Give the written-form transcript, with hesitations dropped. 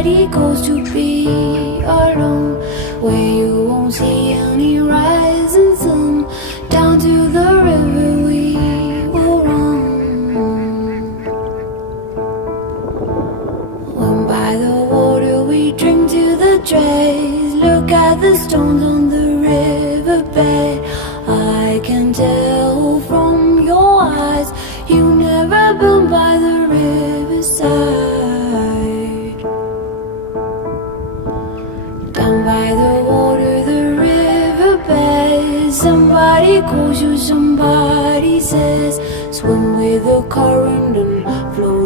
somebody goes to be alone, where you won't see any rising sun. Down to the river we will run. When by the water we drink to the dregs. Look at the stones on the riverbed. I can tell from your eyes you never been by the riverside. Down by the water, the riverbed. Somebody calls you, somebody says, swim with the current and flow